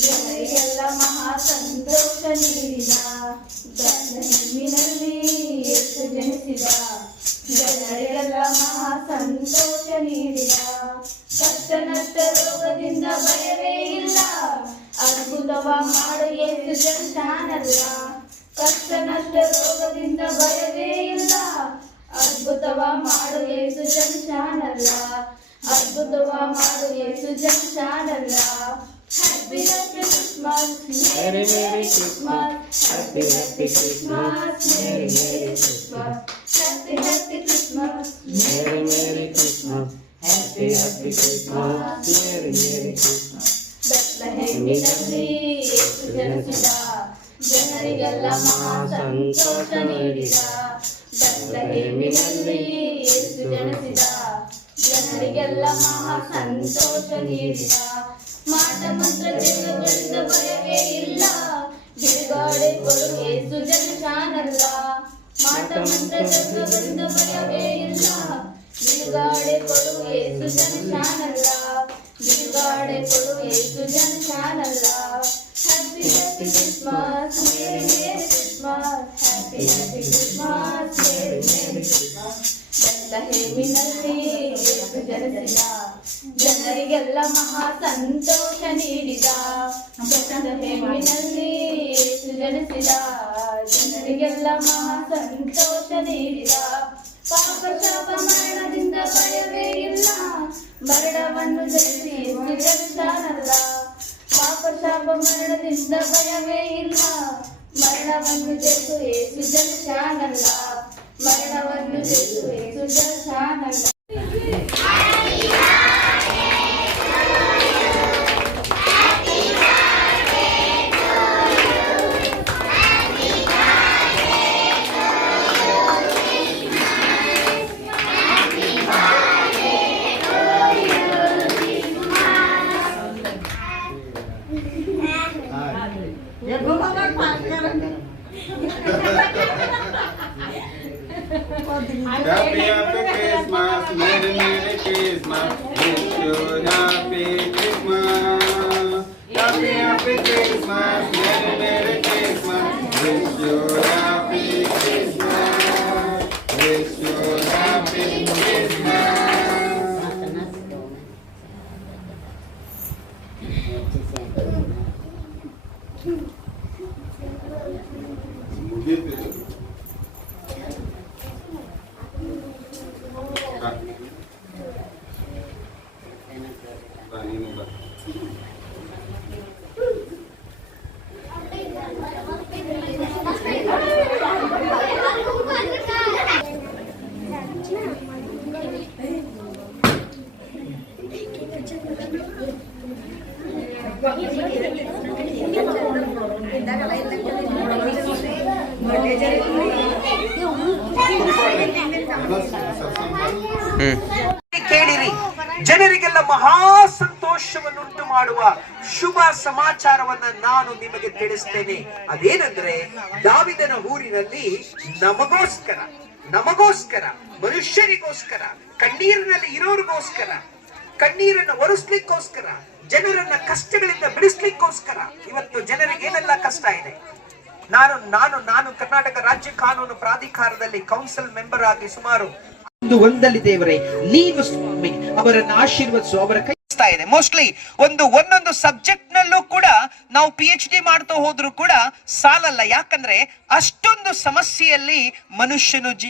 ಜನರಿಗೆಲ್ಲ ಮಹಾ ಸಂತೋಷ ನೀಡಿದ ಬೆತ್ತಲೆಹೆಮ್ಮಿನಲ್ಲಿ ಯೇಸು ಜನಿಸಿದ ಜನರಿಗೆಲ್ಲ ಮಹಾ ಸಂತೋಷ ನೀಡಿದ ಕಷ್ಟ ನಷ್ಟ ರೋಗದಿಂದ ಭಯವೇ ಇಲ್ಲ ಅದ್ಭುತವ ಮಾಡು ಯೇಸು ಜನಿಸಾನಲ್ಲ ಕಷ್ಟ ನಷ್ಟ ರೋಗದಿಂದ ಭಯವೇ ಇಲ್ಲ ಅದ್ಭುತವ ಮಾಡು ಯೇಸು ಜನಿಸಾನಲ್ಲ ಅದ್ಭುತವ ಮಾಡು ಯೇಸು ಜನಿಸಾನಲ್ಲ Happy Happy Christmas, Merry Merry Christmas, Happy Happy Christmas, Merry Merry Christmas, Happy Happy Christmas, Merry Merry Christmas, Happy Happy Christmas, Merry Merry Christmas. ಬೆತ್ತಲೆಹೆಮ್ಮಿನಲ್ಲಿ Yesu ಜನಿಸಿದ ಜನರಿಗೆಲ್ಲ ಮಹಾ ಸಂತೋಷ ನೀಡಿದ ಬೆತ್ತಲೆಹೆಮ್ಮಿನಲ್ಲಿ ಯೇಸು ಜನಿಸಿದ ಜನರಿಗೆಲ್ಲ ಮಹಾ ಸಂತೋಷ ನೀಡಿದ ಮಾಟ ಮಂತ್ರ ಜಗಗಳಿಂದ ಭಯವೇ ಇಲ್ಲ ಬಿಡುಗಡೆ ಕೊಡು ಯೇಸು ಜನಿಸಾನಲ್ಲ ಮಾಟ ಮಂತ್ರ ಜಗಗಳಿಂದ ಭಯವೇ ಇಲ್ಲ ಬಿಡುಗಡೆ ಕೊಡು ಯೇಸು ಜನಿಸಾನಲ್ಲ ಬಿಡುಗಡೆ ಕೊಡು ಯೇಸು ಜನಿಸಾನಲ್ಲ happy happy Christmas merry merry Christmas happy happy Christmas merry merry Christmas ಬೆತ್ತಲೆಹೆಮ್ಮಿನಲ್ಲಿ ಯೇಸು ಜನಿಸಿದ ಜನರಿಗೆಲ್ಲ ಮಹಾ ಸಂತೋಷ ನೀಡಿದ ಬೆತ್ತಲೆಹೆಮ್ಮಿನಲ್ಲಿ ಯೇಸು ಜನಿಸಿದ ಜನರಿಗೆಲ್ಲ ಮಹಾ ಸಂತೋಷ ನೀಡಿದ ಪಾಪ ಶಾಪ ಮರಣದಿಂದ ಭಯವೇ ಇಲ್ಲ ಮರಣವನ್ನು ಜಯಿಸಿ ಯೇಸು ಜನಿಸಾನಲ್ಲ ಪಾಪ ಶಾಪ ಮರಣದಿಂದ ಭಯವೇ ಇಲ್ಲ ಮರಣವನ್ನು ಜಯಿಸು ಯೇಸು ಜನಿಸಾನಲ್ಲ ಮರಣವನ್ನು ಜಯಿಸು ಯೇಸು ಜನಿಸಾನಲ್ಲ Happy Happy Christmas, Merry Merry Christmas, wish you Happy Christmas. Happy Happy Christmas, Merry Merry Christmas, wish you Happy Christmas, wish you Happy Christmas. ಕೇಳಿರಿ, ಜನರಿಗೆಲ್ಲ ಮಹಾ ಸಂತೋಷವನ್ನುಂಟು ಮಾಡುವ ಶುಭ ಸಮಾಚಾರವನ್ನ ನಾನು ನಿಮಗೆ ತಿಳಿಸ್ತೇನೆ. ಅದೇನೆಂದ್ರೆ, ದಾವಿದನ ಊರಿನಲ್ಲಿ ನಮಗೋಸ್ಕರ ಮನುಷ್ಯರಿಗೋಸ್ಕರ, ಕಣ್ಣೀರಿನಲ್ಲಿ ಇರೋರಿಗೋಸ್ಕರ, ಕಣ್ಣೀರನ್ನು ಒರೆಸ್ಲಿಕ್ಕೋಸ್ಕರ, ಜನರನ್ನ ಕಷ್ಟಗಳಿಂದ ಬಿಡಿಸ್ಲಿಕ್ಕೋಸ್ಕರ. ಇವತ್ತು ಜನರಿಗೆ ಏನೆಲ್ಲ ಕಷ್ಟ ಇದೆ. ನಾನು ಕರ್ನಾಟಕ ರಾಜ್ಯ ಕಾನೂನು ಪ್ರಾಧಿಕಾರದಲ್ಲಿ ಕೌನ್ಸಿಲ್ ಮೆಂಬರ್ ಆಗಿ ಸುಮಾರು ಒಂದಲ್ಲಿ ದೇವರೇ ನೀವು ಸ್ವಾಮಿ ಅವರನ್ನು ಆಶೀರ್ವದಿಸು. ಅವರ ಕೈ ಇದೆ. ಮೋಸ್ಟ್ಲಿ ಒಂದೊಂದು ಸಬ್ಜೆಕ್ಟ್ ನಲ್ಲೂ ಕೂಡ ನಾವು PhD ಮಾಡ್ತಾ ಹೋದ್ರು ಕೂಡ ಸಾಲಲ್ಲ. ಯಾಕಂದ್ರೆ ಅಷ್ಟೊಂದು ಸಮಸ್ಯೆಯಲ್ಲಿ ಮನುಷ್ಯನು